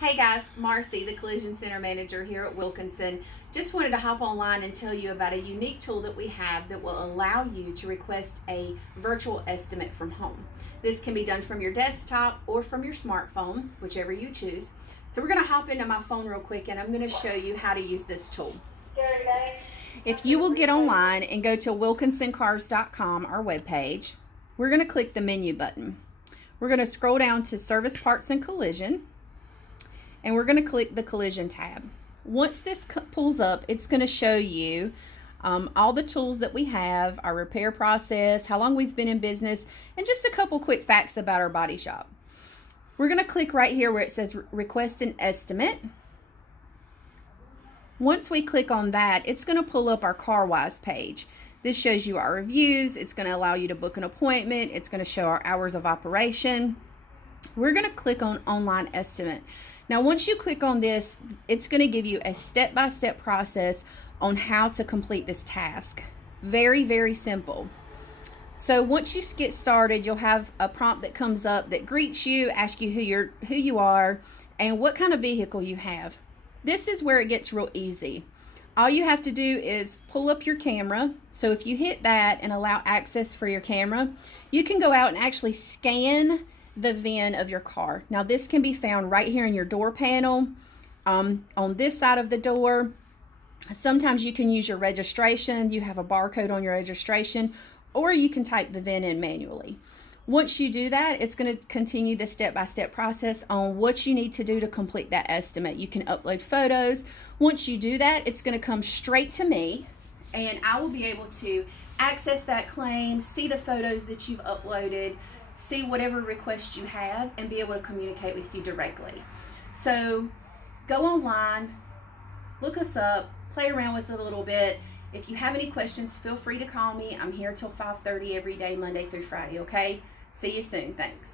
Hey guys, Marci, the Collision Center manager here at Wilkinson. Just wanted to hop online and tell you about a unique tool that we have that will allow you to request a virtual estimate from home. This can be done from your desktop or from your smartphone, whichever you choose. So we're going to hop into my phone real quick and I'm going to show you how to use this tool. If you will get online and go to wilkinsoncars.com, our webpage, we're going to click the menu button. We're going to scroll down to Service Parts and Collision. And we're going to click the collision tab. Once this pulls up, it's going to show you all the tools that we have, our repair process, how long we've been in business, and just a couple quick facts about our body shop. We're going to click right here where it says request an estimate. Once we click on that, it's going to pull up our CarWise page. This shows you our reviews. It's going to allow you to book an appointment. It's going to show our hours of operation. We're going to click on online estimate. Now, once you click on this, it's going to give you a step-by-step process on how to complete this task. Very, very simple. So once you get started, you'll have a prompt that comes up that greets you, asks you who you are, and what kind of vehicle you have. This is where it gets real easy. All you have to do is pull up your camera. So if you hit that and allow access for your camera, you can go out and actually scan the VIN of your car. Now this can be found right here in your door panel, on this side of the door. Sometimes you can use your registration. You have a barcode on your registration, or you can type the VIN in manually. Once you do that, it's going to continue the step-by-step process on what you need to do to complete that estimate. You can upload photos. Once you do that, it's going to come straight to me, and I will be able to access that claim, see the photos that you've uploaded, see whatever request you have, and be able to communicate with you directly. So go online, look us up, play around with it a little bit. If you have any questions, feel free to call me. I'm here till 5:30 every day, Monday through Friday, okay? See you soon. Thanks.